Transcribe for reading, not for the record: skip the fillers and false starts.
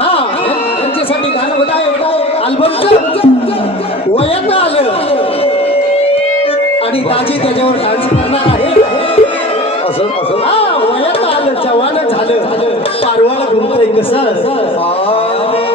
हा त्यांच्यासाठी गाणं होत आहे अल्बमचं वयात आलं आणि दाजी त्याच्यावर डान्स करणार आहे असं हा वयात आलं जवान झालं पारवाला घुमतोय कसं